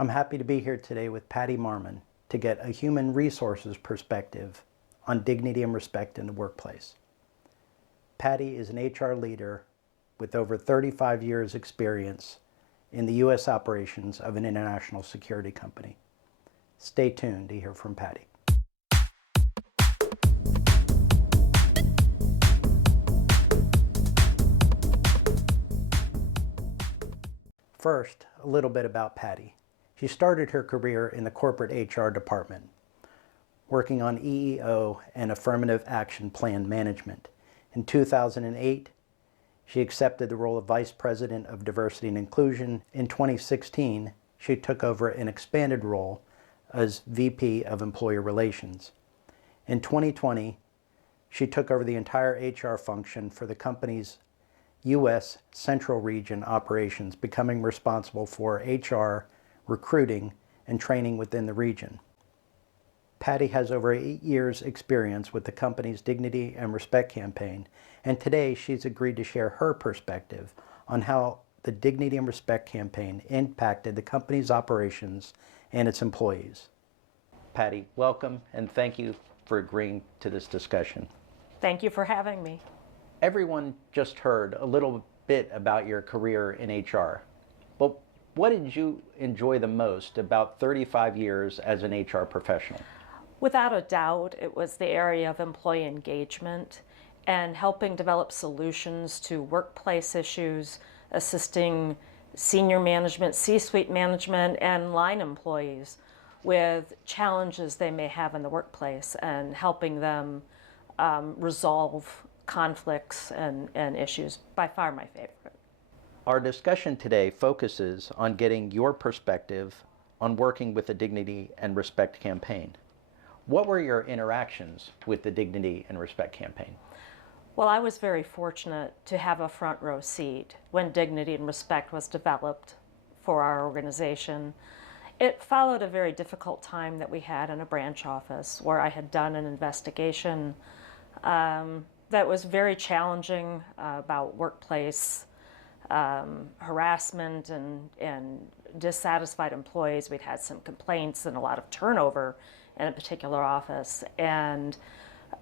I'm happy to be here today with Patti Marmon to get a human resources perspective on dignity and respect in the workplace. Patti is an HR leader with over 35 years experience in the U.S. operations of an international security company. Stay tuned to hear from Patti. First, a little bit about Patti. She started her career in the corporate HR department, working on EEO and affirmative action plan management. In 2008, she accepted the role of Vice President of Diversity and Inclusion. In 2016, she took over an expanded role as VP of Employer Relations. In 2020, she took over the entire HR function for the company's U.S. Central Region operations, becoming responsible for HR, recruiting, and training within the region. Patti has over 8 years experience with the company's Dignity and Respect campaign, and today she's agreed to share her perspective on how the Dignity and Respect campaign impacted the company's operations and its employees. Patti, welcome, and thank you for agreeing to this discussion. Thank you for having me. Everyone just heard a little bit about your career in HR, but what did you enjoy the most about 35 years as an HR professional? Without a doubt, it was the area of employee engagement and helping develop solutions to workplace issues, assisting senior management, C-suite management, and line employees with challenges they may have in the workplace and helping them resolve conflicts and issues. By far my favorite. Our discussion today focuses on getting your perspective on working with the Dignity and Respect campaign. What were your interactions with the Dignity and Respect campaign? Well, I was very fortunate to have a front row seat when Dignity and Respect was developed for our organization. It followed a very difficult time that we had in a branch office where I had done an investigation that was very challenging about workplace harassment and dissatisfied employees. We'd had some complaints and a lot of turnover in a particular office. And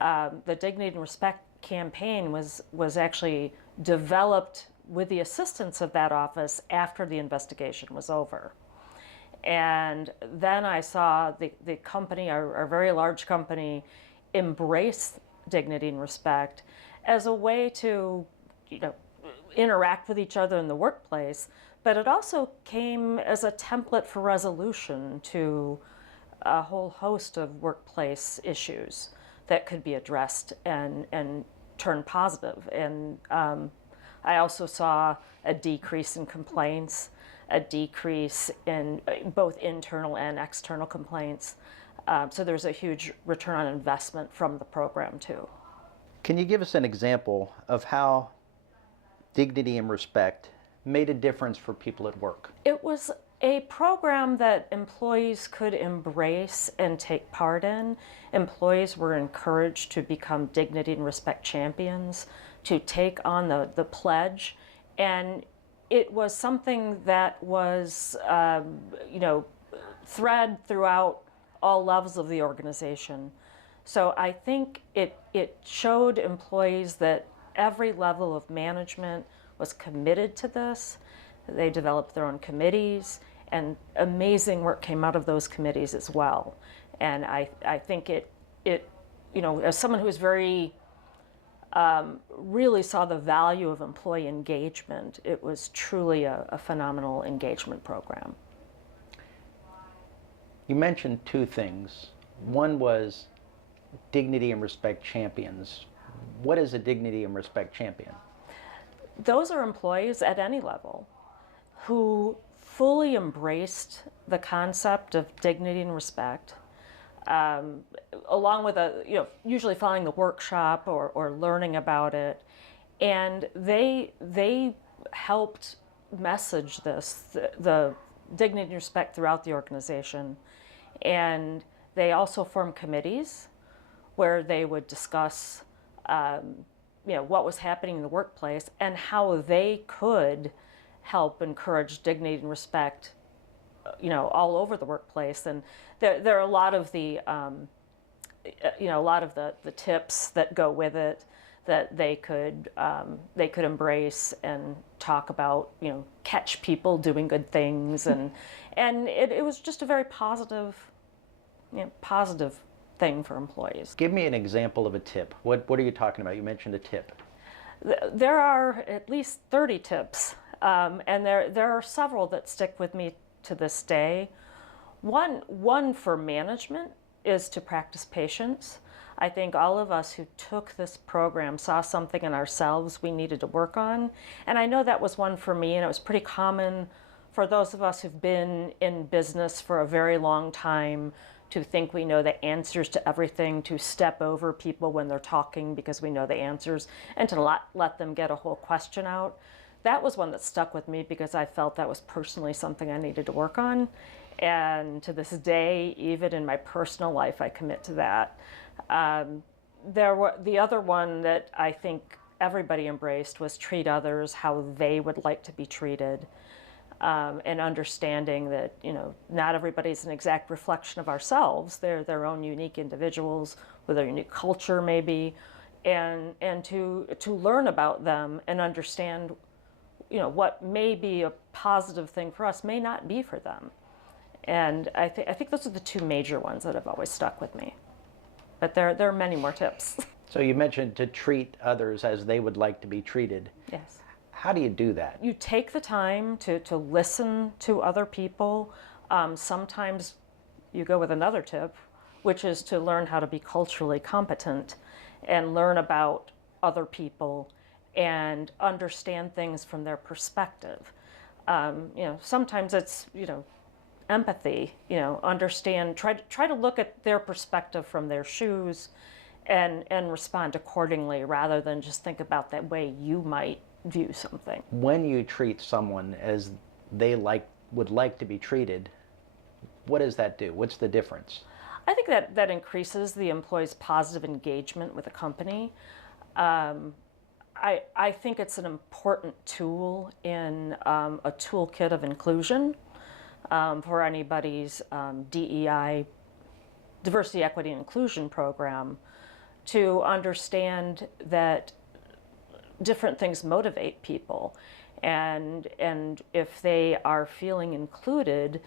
the Dignity and Respect campaign was actually developed with the assistance of that office after the investigation was over. And then I saw the company, our very large company, embrace dignity and respect as a way to, interact with each other in the workplace, but it also came as a template for resolution to a whole host of workplace issues that could be addressed and turn positive. And I also saw a decrease in complaints, a decrease in both internal and external complaints. So there's a huge return on investment from the program too. Can you give us an example of how Dignity and Respect made a difference for people at work? It was a program that employees could embrace and take part in. Employees were encouraged to become Dignity and Respect champions, to take on the pledge, and it was something that was, thread throughout all levels of the organization. So I think it showed employees that every level of management was committed to this. They developed their own committees, and amazing work came out of those committees as well. And I think it as someone who was very, really saw the value of employee engagement, it was truly a phenomenal engagement program. You mentioned two things. One was Dignity and Respect champions. What is a Dignity and Respect champion? Those are employees at any level who fully embraced the concept of dignity and respect, along with usually following the workshop or learning about it, and they helped message the dignity and respect throughout the organization. And they also formed committees where they would discuss what was happening in the workplace and how they could help encourage dignity and respect all over the workplace. And there are a lot of the, a lot of the tips that go with it that they could embrace and talk about, catch people doing good things, and it was just a very positive, positive thing for employees. Give me an example of a tip. What are you talking about? You mentioned a tip. There are at least 30 tips, and there are several that stick with me to this day. One for management is to practice patience. I think all of us who took this program saw something in ourselves we needed to work on. And I know that was one for me, and it was pretty common for those of us who've been in business for a very long time to think we know the answers to everything, to step over people when they're talking because we know the answers, and to let them get a whole question out. That was one that stuck with me because I felt that was personally something I needed to work on. And to this day, even in my personal life, I commit to that. The other one that I think everybody embraced was treat others how they would like to be treated, and understanding that not everybody's an exact reflection of ourselves. They're their own unique individuals with their unique culture, maybe, and to learn about them and understand what may be a positive thing for us may not be for them. And I think those are the two major ones that have always stuck with me. But there are many more tips. So you mentioned to treat others as they would like to be treated. Yes. How do you do that? You take the time to listen to other people. Sometimes you go with another tip, which is to learn how to be culturally competent and learn about other people and understand things from their perspective. Sometimes it's, empathy, understand, try to look at their perspective from their shoes and respond accordingly rather than just think about that way you might view something. When you treat someone as they would like to be treated, what does that do? What's the difference? I think that increases the employee's positive engagement with a company. I think it's an important tool in a toolkit of inclusion for anybody's DEI, diversity, equity, and inclusion program, to understand that different things motivate people, and if they are feeling included,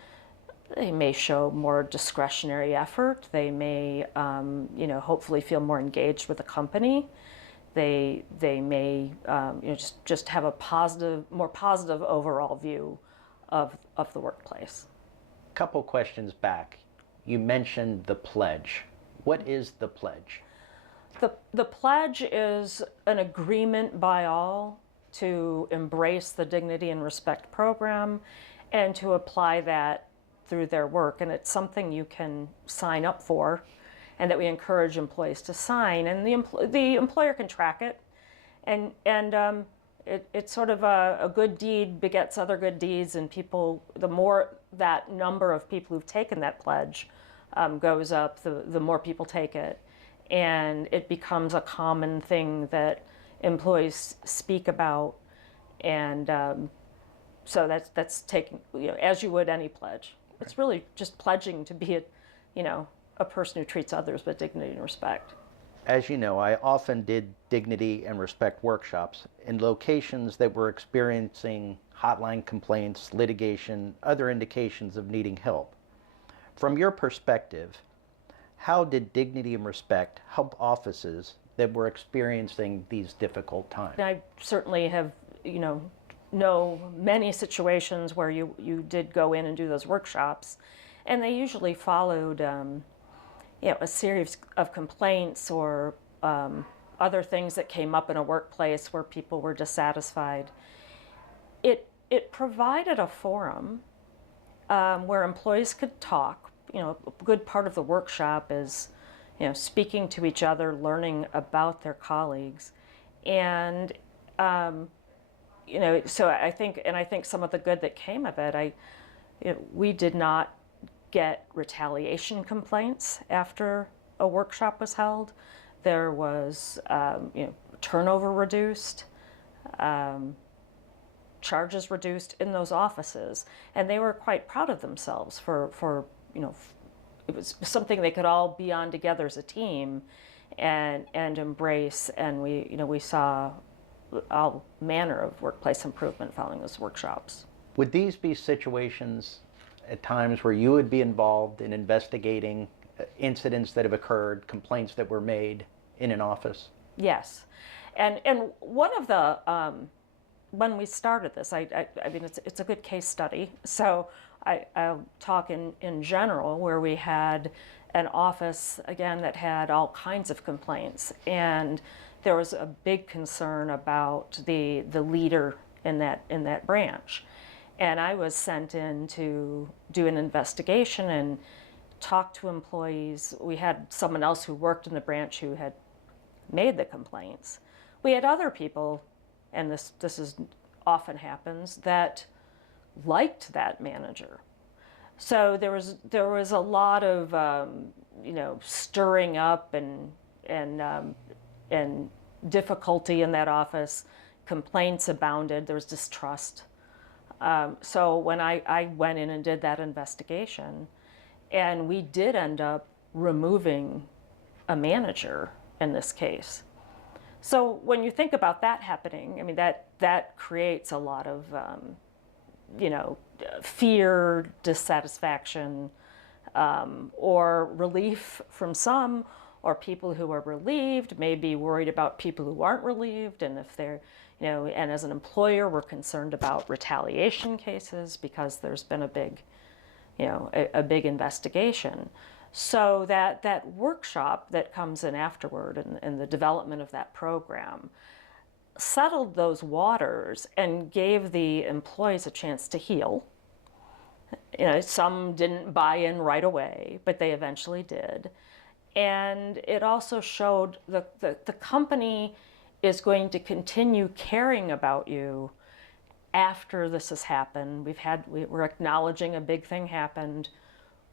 they may show more discretionary effort. They may, hopefully feel more engaged with the company. They may, just have a more positive overall view of the workplace. Couple questions back. You mentioned the pledge. What is the pledge? The pledge is an agreement by all to embrace the Dignity and Respect program and to apply that through their work. And it's something you can sign up for and that we encourage employees to sign. And the employer can track it. And it's sort of a good deed begets other good deeds, and people, the more that number of people who've taken that pledge goes up, the more people take it. And it becomes a common thing that employees speak about, and so that's taking, as you would any pledge. It's really just pledging to be a person who treats others with dignity and respect. As you know, I often did dignity and respect workshops in locations that were experiencing hotline complaints, litigation, other indications of needing help. From your perspective, how did dignity and respect help offices that were experiencing these difficult times? I certainly have, know many situations where you did go in and do those workshops, and they usually followed, a series of complaints or other things that came up in a workplace where people were dissatisfied. It provided a forum where employees could talk. A good part of the workshop is, speaking to each other, learning about their colleagues, and so I think some of the good that came of it, we did not get retaliation complaints after a workshop was held. There was, turnover reduced. charges reduced in those offices, and they were quite proud of themselves for it was something they could all be on together as a team and embrace, and we saw all manner of workplace improvement following those workshops. Would these be situations at times where you would be involved in investigating incidents that have occurred, complaints that were made in an office? Yes, and one of the when we started this, I mean it's a good case study. So I'll talk in general, where we had an office again that had all kinds of complaints, and there was a big concern about the leader in that branch, and I was sent in to do an investigation and talk to employees. We had someone else who worked in the branch who had made the complaints. We had other people, and this is often happens, that liked that manager. So there was a lot of stirring up and difficulty in that office. Complaints abounded. There was distrust. So when I went in and did that investigation, and we did end up removing a manager in this case. So when you think about that happening, I mean that creates a lot of fear, dissatisfaction, or relief from some, or people who are relieved may be worried about people who aren't relieved, and if they're, and as an employer, we're concerned about retaliation cases because there's been a big, a big investigation. So that workshop that comes in afterward and the development of that program settled those waters and gave the employees a chance to heal. Some didn't buy in right away, but they eventually did. And it also showed the company is going to continue caring about you after this has happened. We're acknowledging a big thing happened.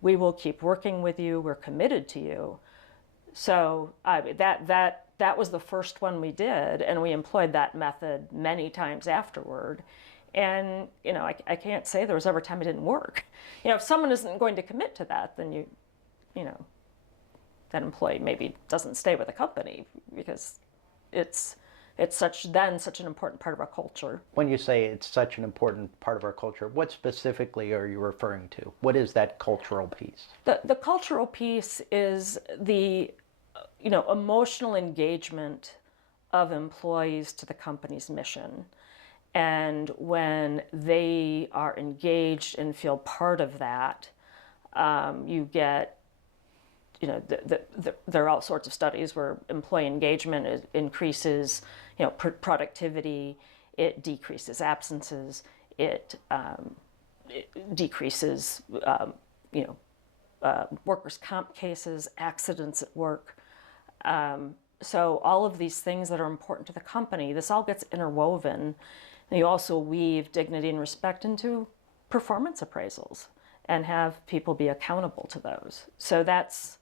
We will keep working with you. We're committed to you. So that was the first one we did, and we employed that method many times afterward. And I can't say there was ever a time it didn't work. If someone isn't going to commit to that, then that employee maybe doesn't stay with the company, because it's such an important part of our culture. When you say it's such an important part of our culture, what specifically are you referring to? What is that cultural piece? The cultural piece is the emotional engagement of employees to the company's mission. And when they are engaged and feel part of that, you get, there are all sorts of studies where employee engagement increases, productivity, it decreases absences, it decreases, workers' comp cases, accidents at work. So all of these things that are important to the company, this all gets interwoven. And you also weave dignity and respect into performance appraisals and have people be accountable to those. So that's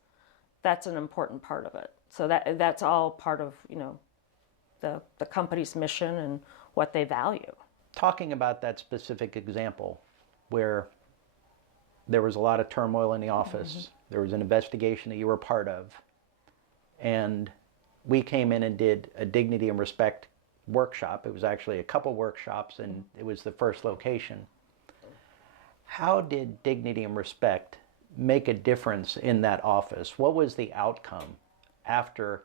an important part of it. So that's all part of the company's mission and what they value. Talking about that specific example where there was a lot of turmoil in the office, mm-hmm. There was an investigation that you were part of, and we came in and did a dignity and respect workshop. It was actually a couple workshops, and it was the first location. How did dignity and respect make a difference in that office? What was the outcome after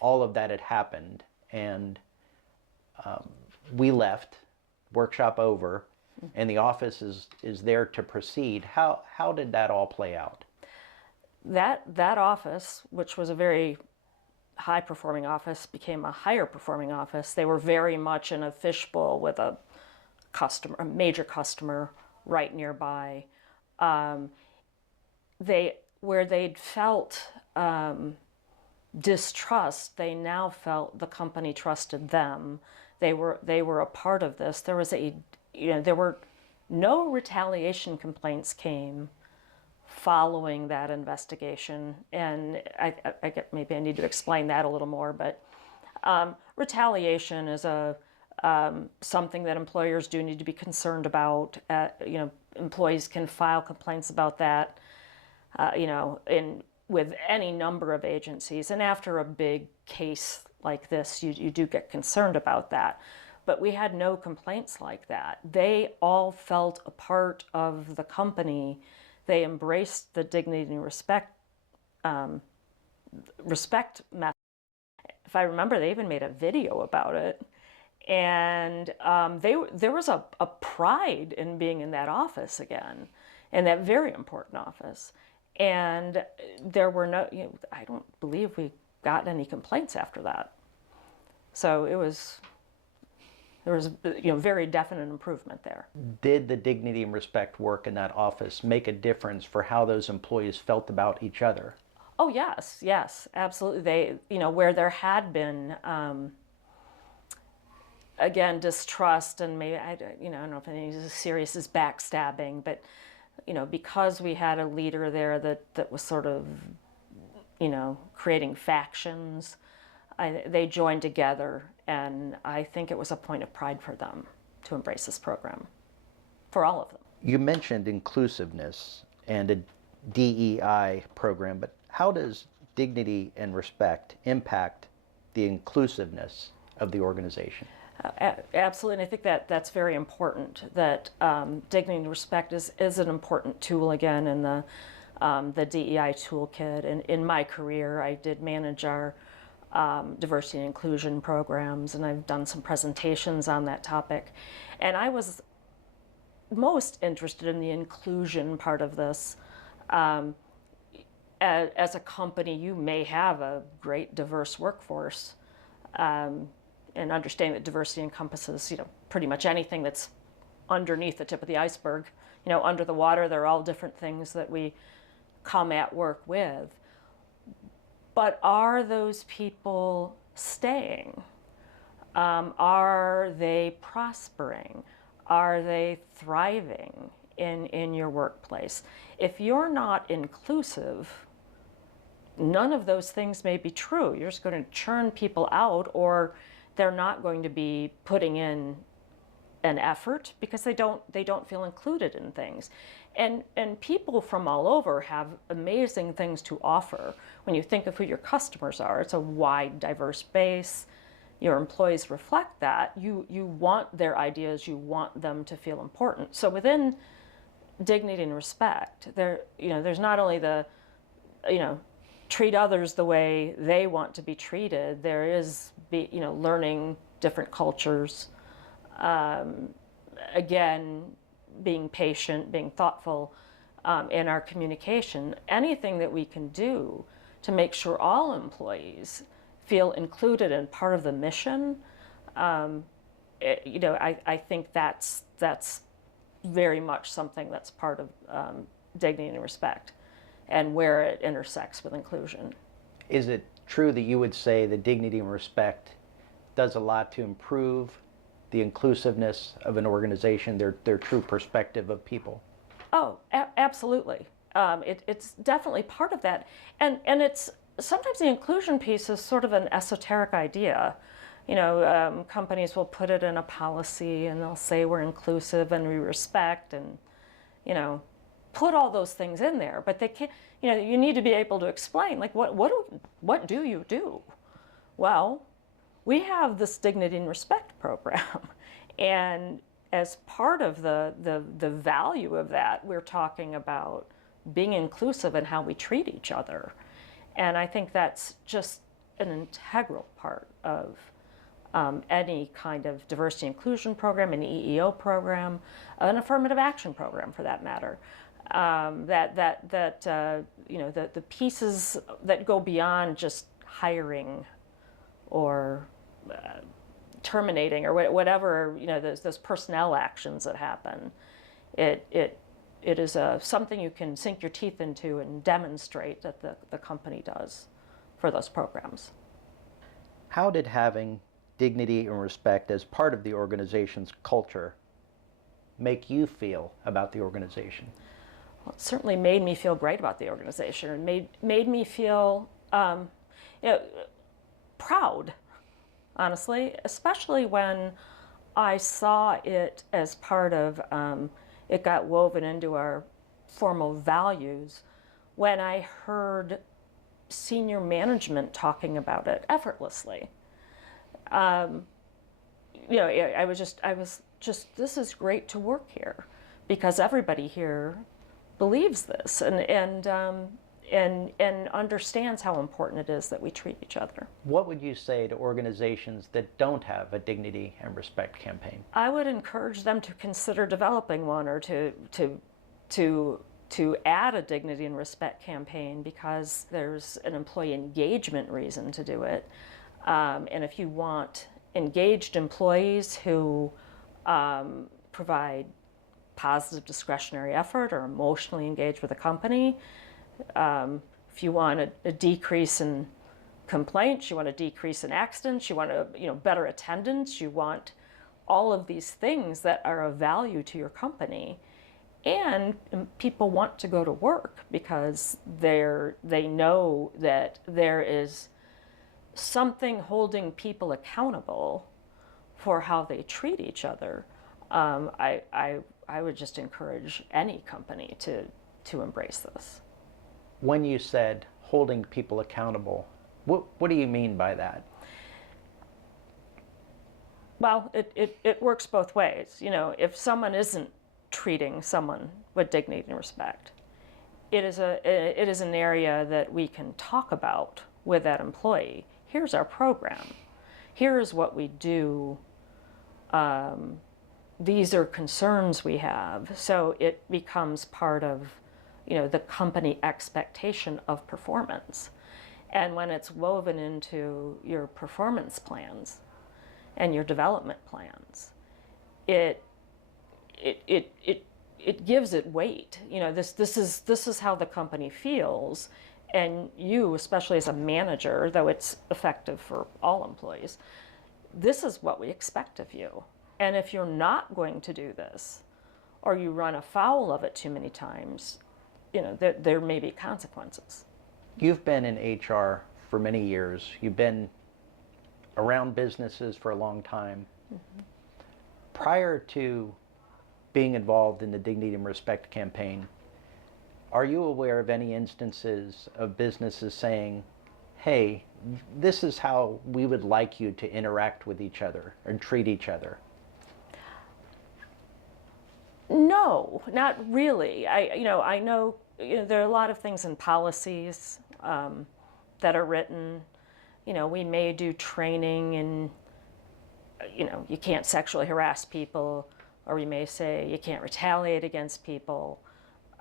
all of that had happened and we left, workshop over, and the office is there to proceed? How did that all play out? That office, which was a very high-performing office, became a higher-performing office. They were very much in a fishbowl with a major customer right nearby. Where they'd felt distrust, they now felt the company trusted them. They were a part of this. There were no retaliation complaints came following that investigation, and maybe I need to explain that a little more. But retaliation is a something that employers do need to be concerned about. Employees can file complaints about that, with any number of agencies. And after a big case like this, you do get concerned about that. But we had no complaints like that. They all felt a part of the company. They embraced the dignity and respect method. If I remember, they even made a video about it. And there was a pride in being in that office again, in that very important office. And there were no, I don't believe we got any complaints after that. So there was very definite improvement there. Did the dignity and respect work in that office make a difference for how those employees felt about each other? Oh, yes, absolutely. They, where there had been, again, distrust, and maybe, I don't know if anything as serious as backstabbing, but, because we had a leader there that was sort of, creating factions, they joined together, and I think it was a point of pride for them to embrace this program, for all of them. You mentioned inclusiveness and a DEI program, but how does dignity and respect impact the inclusiveness of the organization? Absolutely, and I think that's very important, that dignity and respect is an important tool, again, in the DEI toolkit. And in my career, I did manage our diversity and inclusion programs, and I've done some presentations on that topic. And I was most interested in the inclusion part of this. As a company, you may have a great diverse workforce, and understanding that diversity encompasses, pretty much anything that's underneath the tip of the iceberg. Under the water, there are all different things that we come at work with. But are those people staying? Are they prospering? Are they thriving in your workplace? If you're not inclusive, none of those things may be true. You're just going to churn people out, or they're not going to be putting in an effort because they don't feel included in things. And people from all over have amazing things to offer. When you think of who your customers are, it's a wide, diverse base. Your employees reflect that. You want their ideas, you want them to feel important. So within dignity and respect, there's not only the, treat others the way they want to be treated. There is, learning different cultures. Again, being patient, being thoughtful in our communication. Anything that we can do to make sure all employees feel included and part of the mission. I think that's very much something that's part of dignity and respect, and where it intersects with inclusion. Is it true that you would say that dignity and respect does a lot to improve the inclusiveness of an organization, their true perspective of people? Oh, absolutely. It's definitely part of that. And it's sometimes the inclusion piece is sort of an esoteric idea. Companies will put it in a policy and they'll say we're inclusive and we respect and, put all those things in there. But they can't, you need to be able to explain, like, what do you do? Well, we have this dignity and respect program. And as part of the value of that, we're talking about being inclusive in how we treat each other. And I think that's just an integral part of any kind of diversity inclusion program, an EEO program, an affirmative action program for that matter. The pieces that go beyond just hiring or terminating or whatever, those personnel actions that happen. It is something you can sink your teeth into and demonstrate that the company does for those programs. How did having dignity and respect as part of the organization's culture make you feel about the organization? Well, it certainly made me feel great about the organization, and made me feel proud, honestly, especially when I saw it as part of, it got woven into our formal values when I heard senior management talking about it effortlessly. I was just, this is great to work here because everybody here believes this and understands how important it is that we treat each other. What would you say to organizations that don't have a dignity and respect campaign? I would encourage them to consider developing one or to add a dignity and respect campaign because there's an employee engagement reason to do it. And if you want engaged employees who provide positive discretionary effort or emotionally engaged with a company, if you want a decrease in complaints, you want a decrease in accidents, you want better attendance, you want all of these things that are of value to your company. And people want to go to work because they know that there is something holding people accountable for how they treat each other. I would just encourage any company to embrace this. When you said holding people accountable, what do you mean by that? Well, it works both ways. If someone isn't treating someone with dignity and respect, it is an area that we can talk about with that employee. Here's our program. Here's what we do. These are concerns we have. So it becomes part of, the company expectation of performance. And when it's woven into your performance plans and your development plans, it gives it weight. This is how the company feels, and you, especially as a manager, though it's effective for all employees, this is what we expect of you. And if you're not going to do this, or you run afoul of it too many times, there may be consequences. You've been in HR for many years. You've been around businesses for a long time. Mm-hmm. Prior to being involved in the Dignity and Respect campaign, are you aware of any instances of businesses saying, hey, this is how we would like you to interact with each other and treat each other? No, not really. I know there are a lot of things in policies that are written. We may do training and, you can't sexually harass people, or we may say you can't retaliate against people.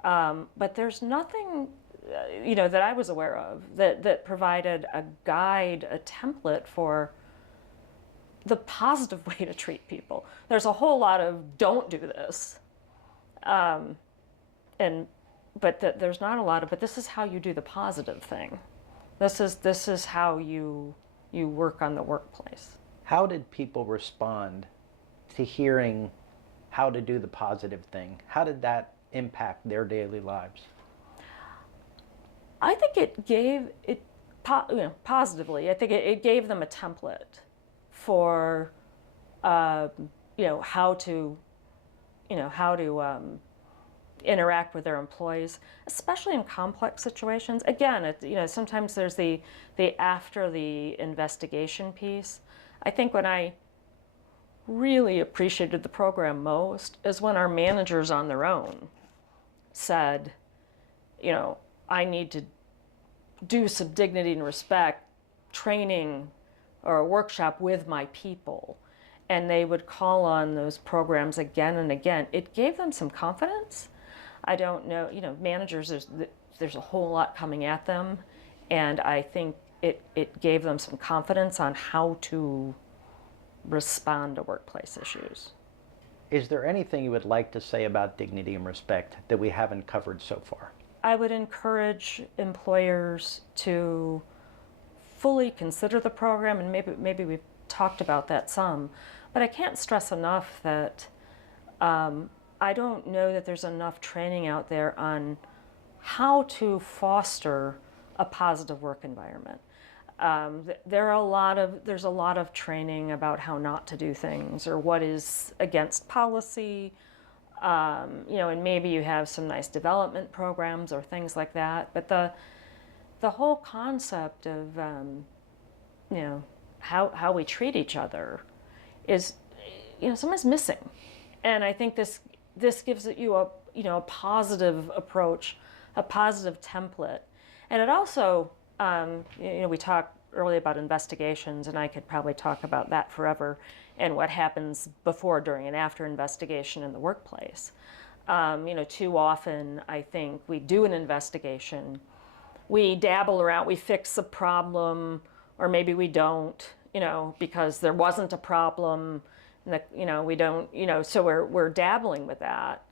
But there's nothing, that I was aware of that provided a guide, a template for the positive way to treat people. There's a whole lot of don't do this. There's not a lot of, but this is how you do the positive thing. This is how you work on the workplace. How did people respond to hearing how to do the positive thing? How did that impact their daily lives? I think it gave it positively. I think it gave them a template for how to interact with their employees, especially in complex situations. Again, sometimes there's the after the investigation piece. I think when I really appreciated the program most is when our managers on their own said, I need to do some dignity and respect training or a workshop with my people. And they would call on those programs again and again. It gave them some confidence. I don't know, managers, there's a whole lot coming at them. And I think it gave them some confidence on how to respond to workplace issues. Is there anything you would like to say about dignity and respect that we haven't covered so far? I would encourage employers to fully consider the program, and maybe we've talked about that some, but I can't stress enough that I don't know that there's enough training out there on how to foster a positive work environment. There's a lot of training about how not to do things or what is against policy. And maybe you have some nice development programs or things like that. But the whole concept of how we treat each other is sometimes missing. And I think this gives you a positive approach, a positive template, and it also we talked earlier about investigations, and I could probably talk about that forever, and what happens before, during, and after investigation in the workplace. Too often I think we do an investigation, we dabble around, we fix a problem, or maybe we don't, because there wasn't a problem, and we don't, so we're dabbling with that.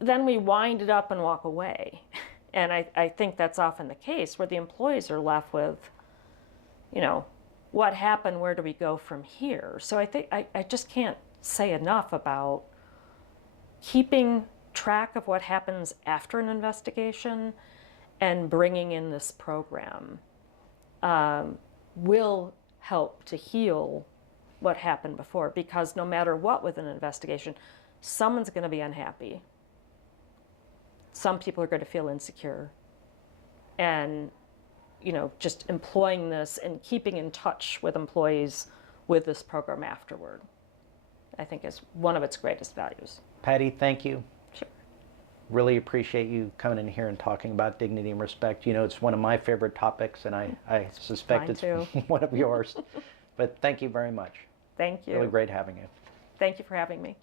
Then we wind it up and walk away. And I think that's often the case, where the employees are left with, what happened, where do we go from here? So I think I just can't say enough about keeping track of what happens after an investigation and bringing in this program will help to heal what happened before, because no matter what with an investigation, someone's going to be unhappy. Some people are going to feel insecure. And, just employing this and keeping in touch with employees with this program afterward, I think is one of its greatest values. Patti, thank you. Sure. Really appreciate you coming in here and talking about dignity and respect. It's one of my favorite topics, and I suspect it's one of yours. But thank you very much. Thank you. Really great having you. Thank you for having me.